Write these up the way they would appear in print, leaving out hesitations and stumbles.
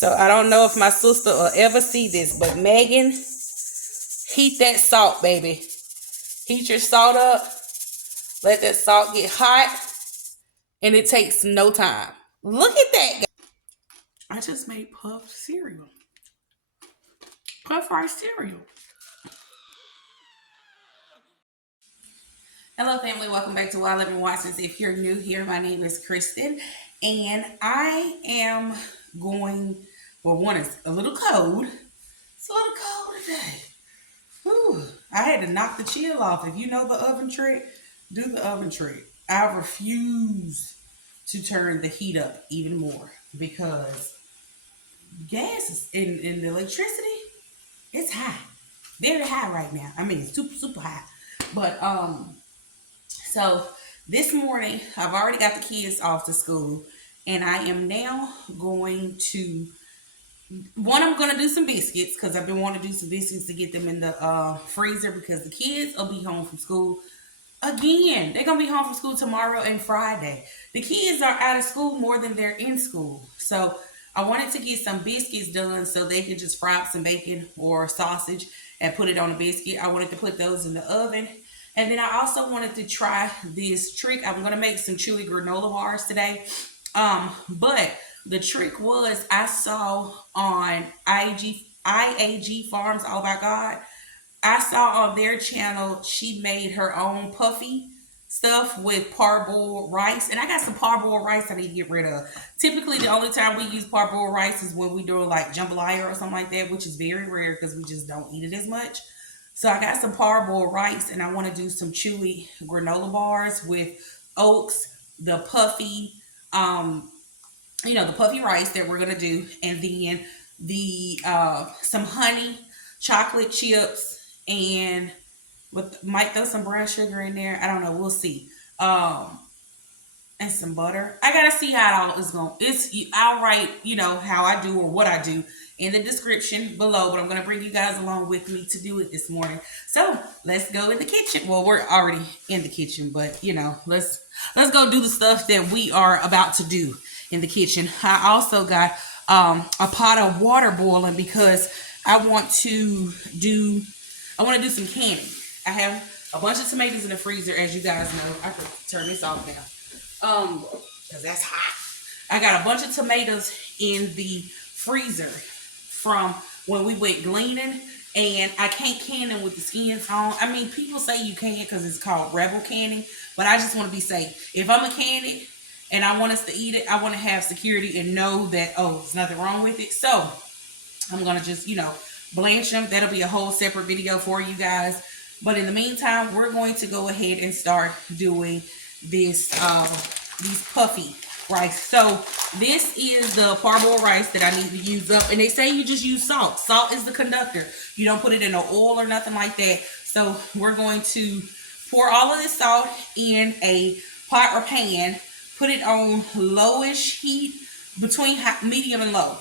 So I don't know if my sister will ever see this, but Megan, heat that salt, baby. Heat your salt up. Let that salt get hot. And it takes no time. Look at that. I just made puffed cereal. Puff rice cereal. Hello, family. Welcome back to WLW Watsons. If you're new here, my name is Kristen. And I am going, well, one is a little cold. It's a little cold today. Whew. I had to knock the chill off. If you know the oven trick, do the oven trick. I refuse to turn the heat up even more because gas and the electricity, it's high. Very high right now. I mean, super, super high. But, so this morning, I've already got the kids off to school, and I am now going to, I'm going to do some biscuits because I've been wanting to do some biscuits to get them in the freezer because the kids will be home from school again. They're going to be home from school tomorrow and Friday. The kids are out of school more than they're in school. So I wanted to get some biscuits done so they can just fry up some bacon or sausage and put it on a biscuit. I wanted to put those in the oven. And then I also wanted to try this trick. I'm going to make some Chewy granola bars today. But the trick was I saw on IAG Farms, oh my God, I saw on their channel, she made her own puffy stuff with parboiled rice. And I got some parboiled rice I need to get rid of. Typically, the only time we use parboiled rice is when we do like jambalaya or something like that, which is very rare because we just don't eat it as much. So I got some parboiled rice and I want to do some Chewy granola bars with oats, the puffy, the puffy rice that we're going to do. And then the, some honey, chocolate chips, and might throw some brown sugar in there. I don't know. We'll see. And some butter. I gotta see how it all is going. I'll write, how I do or what I do in the description below. But I'm gonna bring you guys along with me to do it this morning. So let's go in the kitchen. Well, we're already in the kitchen, but let's go do the stuff that we are about to do in the kitchen. I also got a pot of water boiling because I want to do some canning. I have a bunch of tomatoes in the freezer, as you guys know. I could turn this off now. Because that's hot. I got a bunch of tomatoes in the freezer from when we went gleaning, and I can't can them with the skins on. I mean, people say you can because it's called rebel canning, but I just want to be safe. If I'm gonna can it and I want us to eat it, I want to have security and know that, there's nothing wrong with it. So I'm gonna just, blanch them. That'll be a whole separate video for you guys. But in the meantime, we're going to go ahead and start doing this these puffy rice. So this is the parboiled rice that I need to use up, and they say you just use salt. Salt is the conductor. You don't put it in no oil or nothing like that. So we're going to pour all of this salt in a pot or pan, put it on lowish heat, between medium and low,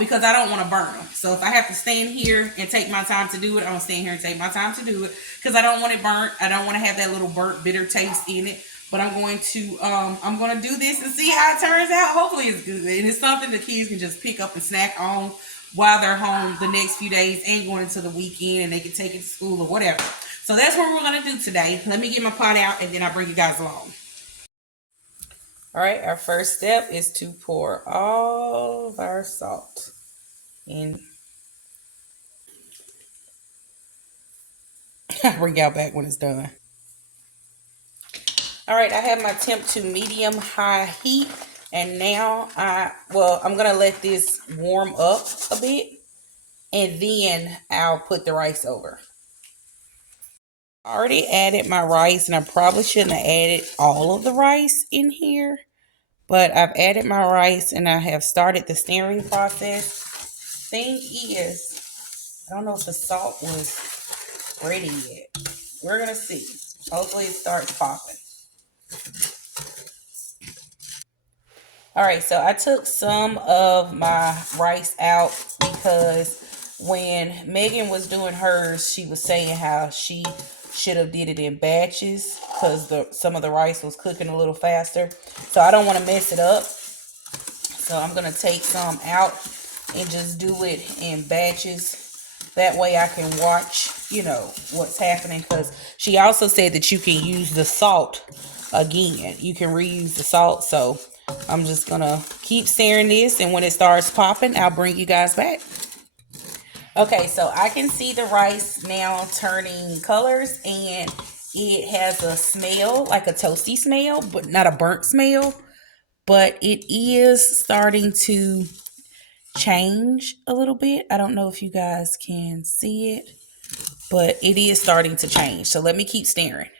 because I don't want to burn them. So if I have to stand here and take my time to do it, I'm gonna stand here and take my time to do it because I don't want it burnt. I don't want to have that little burnt bitter taste in it. But I'm going to do this and see how it turns out. Hopefully it's good. And it's something the kids can just pick up and snack on while they're home the next few days and going into the weekend, and they can take it to school or whatever. So that's what we're going to do today. Let me get my pot out and then I'll bring you guys along. All right, our first step is to pour all of our salt in. I'll bring y'all back when it's done. All right, I have my temp to medium high heat, and now I'm gonna let this warm up a bit, and then I'll put the rice over. I already added my rice, and I probably shouldn't have added all of the rice in here, but I've added my rice and I have started the stirring process. Thing is, I don't know if the salt was ready yet. We're gonna see. Hopefully it starts popping. All right, so I took some of my rice out because when Megan was doing hers, she was saying how she should have did it in batches because some of the rice was cooking a little faster. So I don't want to mess it up. So I'm going to take some out and just do it in batches. That way I can watch, what's happening. Because she also said that you can use the salt again. You can reuse the salt. So I'm just going to keep stirring this. And when it starts popping, I'll bring you guys back. Okay, so I can see the rice now turning colors. And it has a smell, like a toasty smell, but not a burnt smell. But it is starting to change a little bit. I don't know if you guys can see it, but it is starting to change. So let me keep stirring.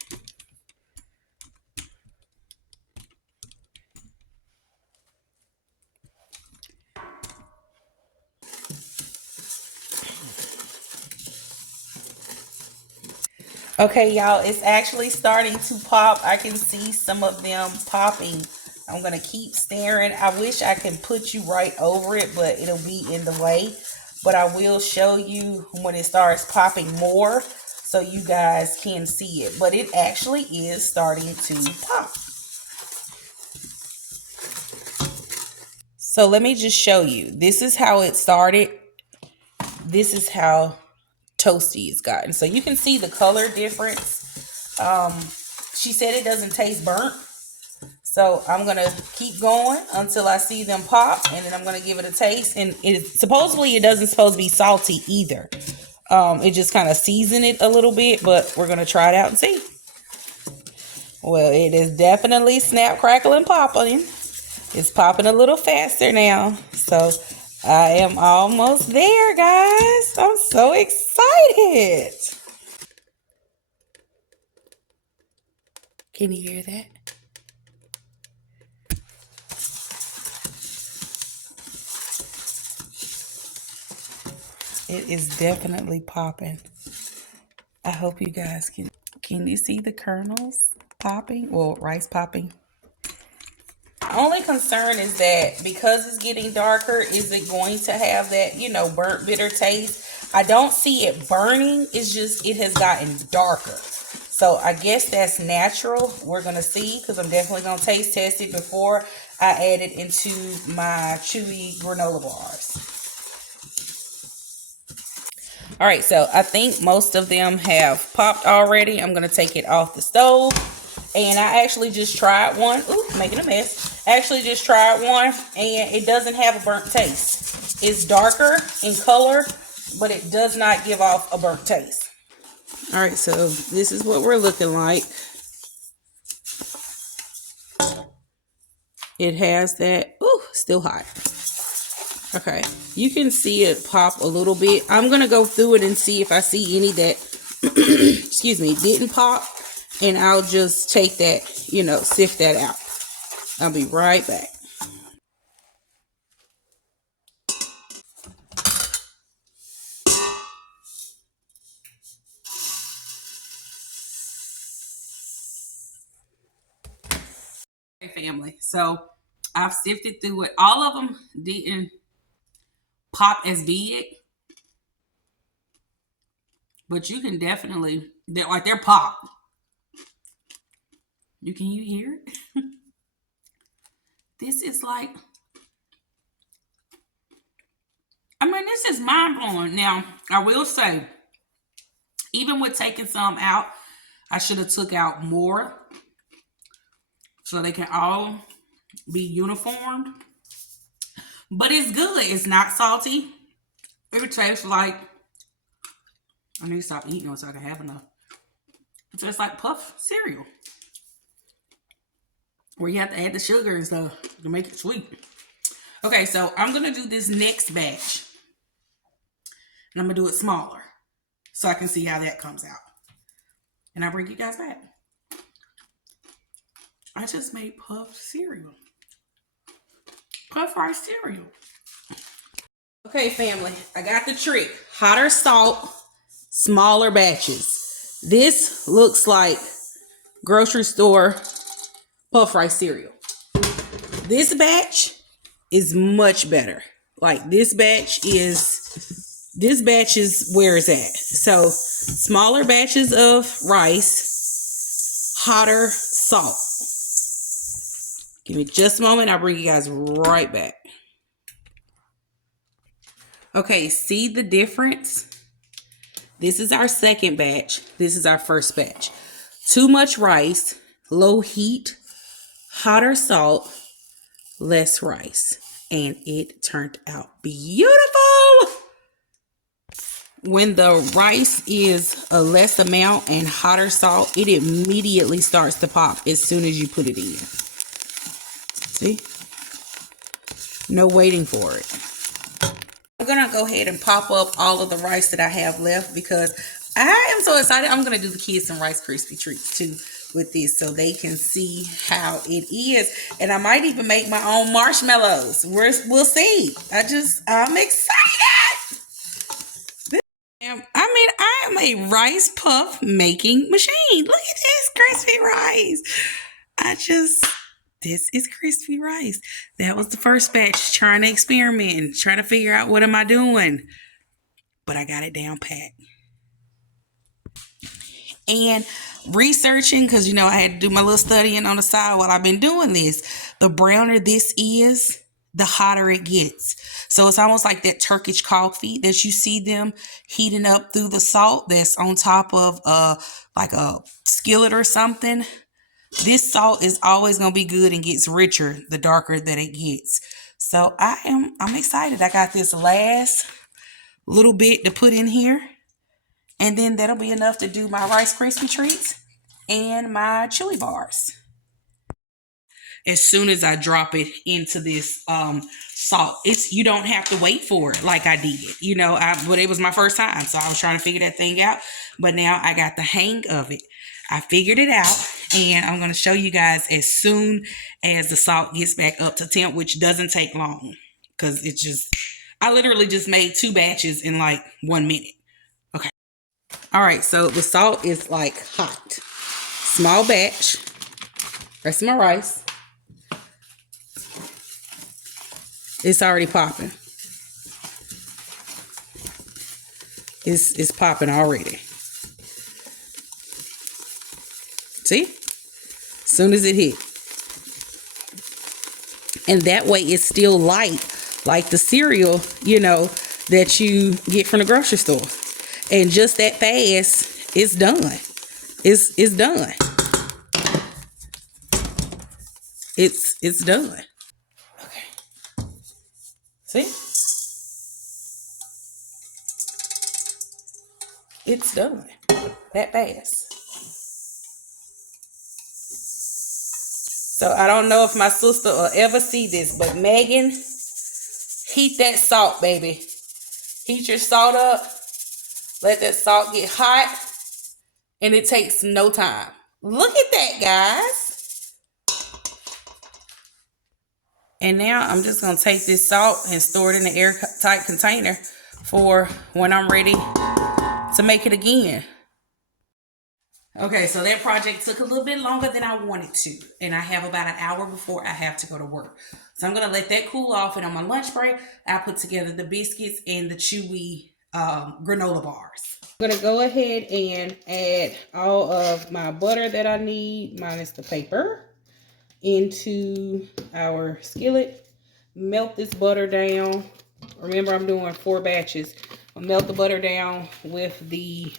Okay, y'all, it's actually starting to pop. I can see some of them popping. I'm going to keep stirring. I wish I could put you right over it, but it'll be in the way. But I will show you when it starts popping more so you guys can see it. But it actually is starting to pop. So let me just show you. This is how it started. This is how toasty it's gotten. So you can see the color difference. She said it doesn't taste burnt. So I'm going to keep going until I see them pop. And then I'm going to give it a taste. And supposedly it doesn't supposed to be salty either. It just kind of season it a little bit. But we're going to try it out and see. Well, it is definitely snap, crackle, and popping. It's popping a little faster now. So I am almost there, guys. I'm so excited. Can you hear that? It is definitely popping. I hope you guys can you see the kernels popping? Well, rice popping. Only concern is that because it's getting darker, is it going to have that, burnt bitter taste? I don't see it burning. It's just it has gotten darker. So I guess that's natural. We're going to see, because I'm definitely going to taste test it before I add it into my Chewy granola bars. All right, so I think most of them have popped already. I'm going to take it off the stove. And I actually just tried one. Ooh, making a mess. Actually just tried one, and it doesn't have a burnt taste. It's darker in color, but it does not give off a burnt taste. All right, so this is what we're looking like. It has that. Ooh, still hot. Okay, you can see it pop a little bit. I'm going to go through it and see if I see any that, excuse me, didn't pop. And I'll just take that, sift that out. I'll be right back. Okay, family. So I've sifted through it. All of them didn't pop as big. But you can definitely, they're popped. Can you hear it? This is like, this is mind blowing. Now, I will say, even with taking some out, I should have took out more so they can all be uniformed. But it's good. It's not salty. It tastes like, I need to stop eating so I can have enough. It tastes like puff cereal, where you have to add the sugar and stuff to make it sweet. Okay, so I'm going to do this next batch. And I'm going to do it smaller so I can see how that comes out. And I'll bring you guys back. I just made puffed cereal. Puff rice cereal. Okay, family. I got the trick. Hotter salt, smaller batches. This looks like grocery store puff rice cereal. This batch is much better. Like this batch is where it's at. So smaller batches of rice, hotter salt. Give me just a moment. I'll bring you guys right back. Okay, see the difference? This is our second batch. This is our first batch. Too much rice, low heat, hotter salt, less rice. And it turned out beautiful. When the rice is a less amount and hotter salt, it immediately starts to pop as soon as you put it in. See? No waiting for it. I'm going to go ahead and pop up all of the rice that I have left because I am so excited. I'm going to do the kids some Rice Krispie treats too with this so they can see how it is. And I might even make my own marshmallows. We'll see. I'm excited. I am a rice puff making machine. Look at this crispy rice. This is crispy rice. That was the first batch, trying to experiment, trying to figure out what am I doing. But I got it down pat. And researching, because I had to do my little studying on the side while I've been doing this. The browner this is, the hotter it gets. So it's almost like that Turkish coffee that you see them heating up through the salt that's on top of like a skillet or something. This salt is always going to be good and gets richer the darker that it gets. So I'm excited. I got this last little bit to put in here. And then that'll be enough to do my Rice Krispie treats and my Chewy bars. As soon as I drop it into this salt, you don't have to wait for it like I did. But it was my first time, so I was trying to figure that thing out. But now I got the hang of it. I figured it out, and I'm going to show you guys as soon as the salt gets back up to temp, which doesn't take long because I literally just made 2 batches in like 1 minute. Okay. All right, so the salt is like hot. Small batch. Rest of my rice. It's already popping. It's popping already. See? As soon as it hit. And that way it's still light, like the cereal, that you get from the grocery store. And just that fast, it's done. It's done. It's done. Okay. See? It's done. That fast. So I don't know if my sister will ever see this, but Megan, heat that salt, baby. Heat your salt up. Let that salt get hot. And it takes no time. Look at that, guys. And now I'm just going to take this salt and store it in an airtight container for when I'm ready to make it again. Okay, so that project took a little bit longer than I wanted to. And I have about an hour before I have to go to work. So I'm going to let that cool off. And on my lunch break, I put together the biscuits and the Chewy granola bars. I'm going to go ahead and add all of my butter that I need, minus the paper, into our skillet. Melt this butter down. Remember, I'm doing 4 batches. I'll melt the butter down with the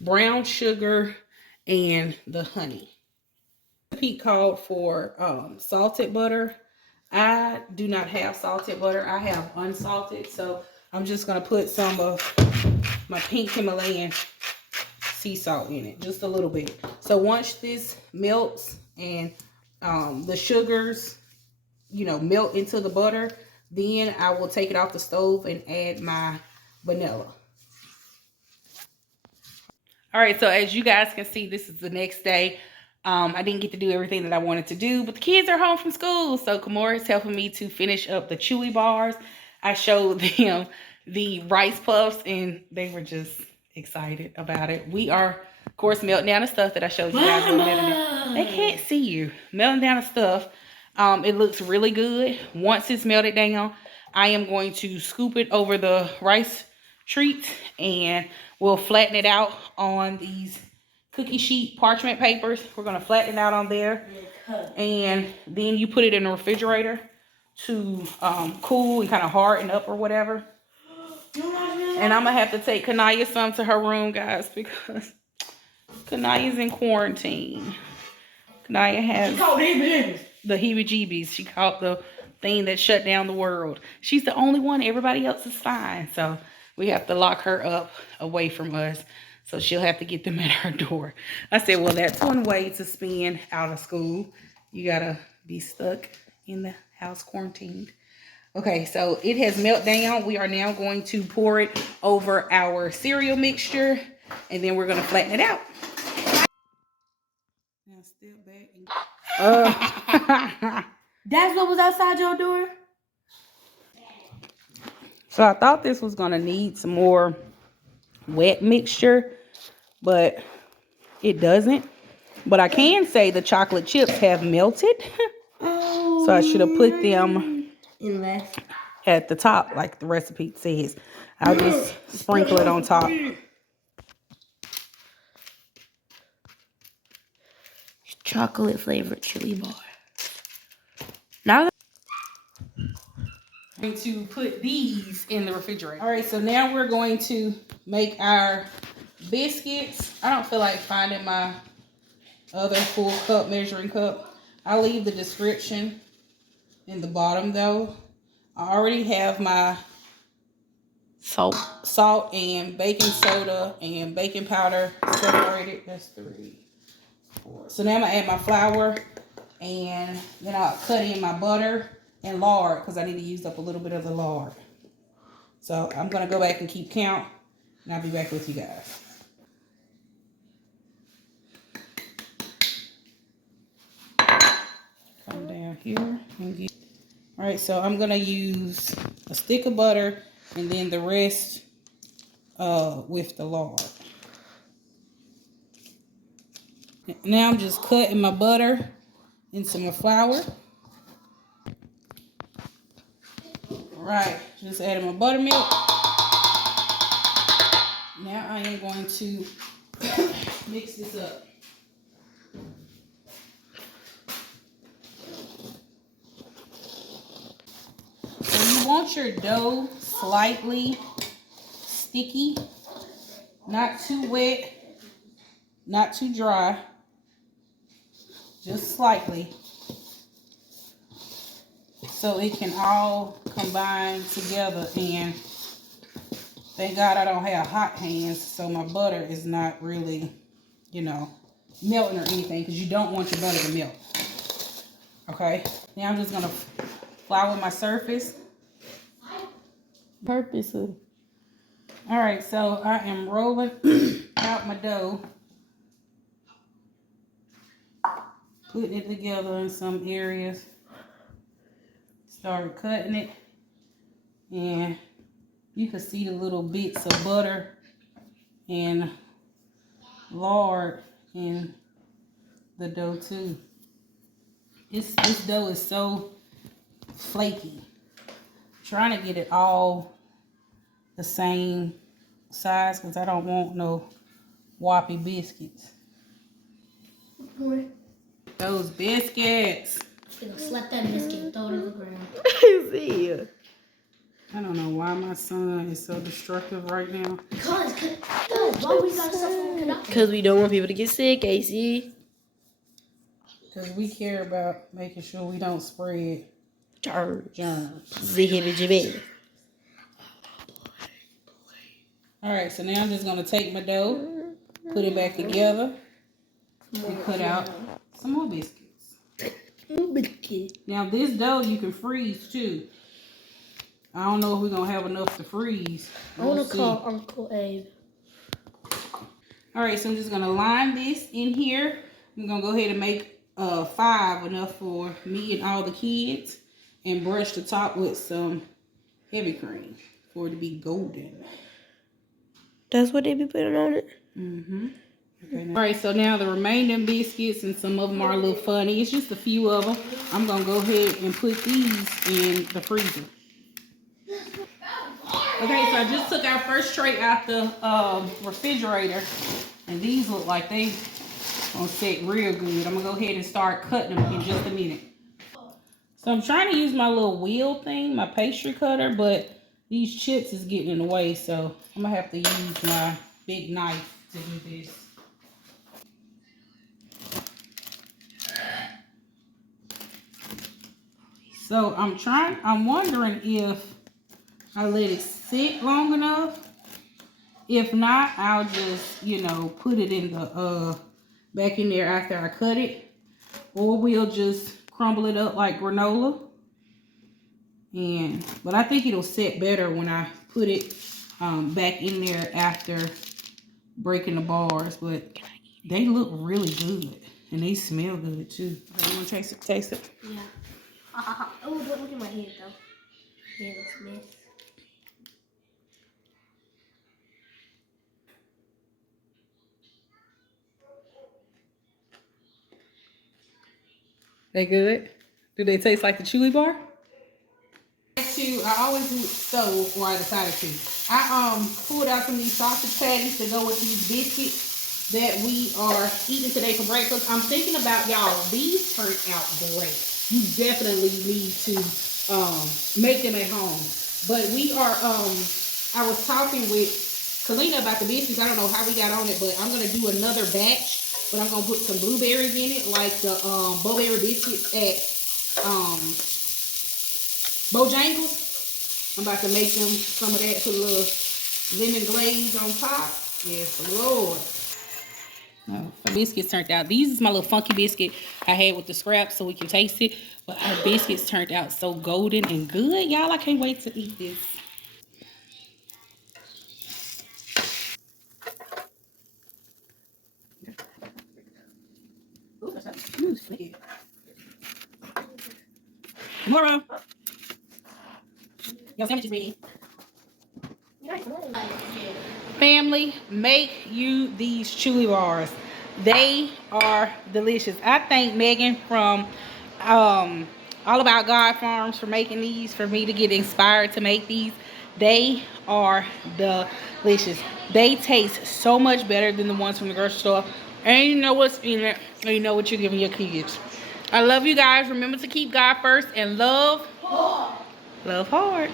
brown sugar and the honey. Pete called for salted butter. I do not have salted butter. I have unsalted. So I'm just going to put some of my pink Himalayan sea salt in it. Just a little bit. So once this melts and the sugars, melt into the butter, then I will take it off the stove and add my vanilla. All right, so as you guys can see, this is the next day. I didn't get to do everything that I wanted to do, but the kids are home from school. So Kimora is helping me to finish up the Chewy bars. I showed them the rice puffs and they were just excited about it. We are, of course, melting down the stuff that I showed you guys. They can't see you. Melting down the stuff. It looks really good. Once it's melted down, I am going to scoop it over the rice treats and we'll flatten it out on these cookie sheet parchment papers. We're going to flatten it out on there. And then you put it in the refrigerator to cool and kind of harden up or whatever. And I'm gonna have to take Kanaya some to her room, guys, because Kanaya's in quarantine. Kanaya has the heebie-jeebies. She caught the thing that shut down the world. She's the only one. Everybody else is fine. So we have to lock her up away from us. So she'll have to get them at her door. I said, well, that's one way to spend out of school. You gotta be stuck in the house quarantined. Okay, so it has melted down. We are now going to pour it over our cereal mixture, and then we're going to flatten it out. Now step back and That's what was outside your door? So I thought this was going to need some more wet mixture, but it doesn't. But I can say the chocolate chips have melted. Oh, so I should have put them in left at the top like the recipe says. I'll just sprinkle it on top. Chocolate flavored Chewy bar. Now I'm going to put these in the refrigerator. All right, so now we're going to make our biscuits. I don't feel like finding my other full cup measuring cup. I'll leave the description in the bottom though. I already have my salt and baking soda and baking powder separated. That's 3, 4. So now I'm gonna add my flour, and then I'll cut in my butter and lard because I need to use up a little bit of the lard. So I'm gonna go back and keep count, and I'll be back with you guys. Come down here and get. All right, so I'm gonna use a stick of butter and then the rest with the lard. Now I'm just cutting my butter into my flour. All right, just adding my buttermilk. Now I am going to mix this up. So you want your dough slightly sticky, not too wet, not too dry, just slightly, so it can all combine together. And thank God I don't have hot hands, so my butter is not really, you know, melting or anything, because you don't want your butter to melt. Okay, now I'm just gonna flour my surface. purposely. All right, so I am rolling out my dough, putting it together in some areas. Started cutting it, and you can see the little bits of butter and lard in the dough too. This dough is so flaky. I'm trying to get it all the same size because I don't want no whoppy biscuits. Those biscuits. You're gonna slap that biscuit and throw it on the ground. See ya. I don't know why my son is so destructive right now. Because why we got stuff? Because we don't want people to get sick, AC. Because we care about making sure we don't spread germs. All right, so now I'm just going to take my dough, put it back together, and cut out some more biscuits. Now this dough you can freeze too. I don't know if we're going to have enough to freeze. I want to call Uncle Abe. All right, so I'm just going to line this in here. I'm going to go ahead and make 5, enough for me and all the kids, and brush the top with some heavy cream for it to be golden. That's what they be putting on it? Mm-hmm. Okay, all right, so now the remaining biscuits, and some of them are a little funny. It's just a few of them. I'm going to go ahead and put these in the freezer. Okay, so I just took our first tray out the refrigerator, and these look like they gonna set real good. I'm gonna go ahead and start cutting them in just a minute. So I'm trying to use my little wheel thing, my pastry cutter, but these chips is getting in the way, so I'm gonna have to use my big knife to do this. So I'm wondering if I let it sit long enough. If not, I'll just, put it in the back in there after I cut it. Or we'll just crumble it up like granola. But I think it'll set better when I put it back in there after breaking the bars. But they look really good. And they smell good too. You want to taste it? Taste it? Yeah. Oh, look at my head though. Yeah, looks mess. They good? Do they taste like the Chewy bar? I always do it stove, or I decided to. I pulled out some of these sausage patties to go with these biscuits that we are eating today for breakfast. I'm thinking about y'all. These turned out great. You definitely need to make them at home. But we are I was talking with Kalina about the biscuits. I don't know how we got on it, but I'm gonna do another batch. But I'm gonna put some blueberries in it, like the blueberry biscuits at Bojangles. I'm about to make them some of that, put a little lemon glaze on top. Yes, Lord. Oh, the biscuits turned out. These is my little funky biscuit I had with the scraps so we can taste it. But our biscuits turned out so golden and good. Y'all, I can't wait to eat this. Tomorrow. Your sandwich is ready. Family, make you these Chewy bars. They are delicious. I thank Megan from All About God Farms for making these, for me to get inspired to make these. They are delicious. They taste so much better than the ones from the grocery store. And you know what's in it. And you know what you're giving your kids. I love you guys. Remember to keep God first and love hard.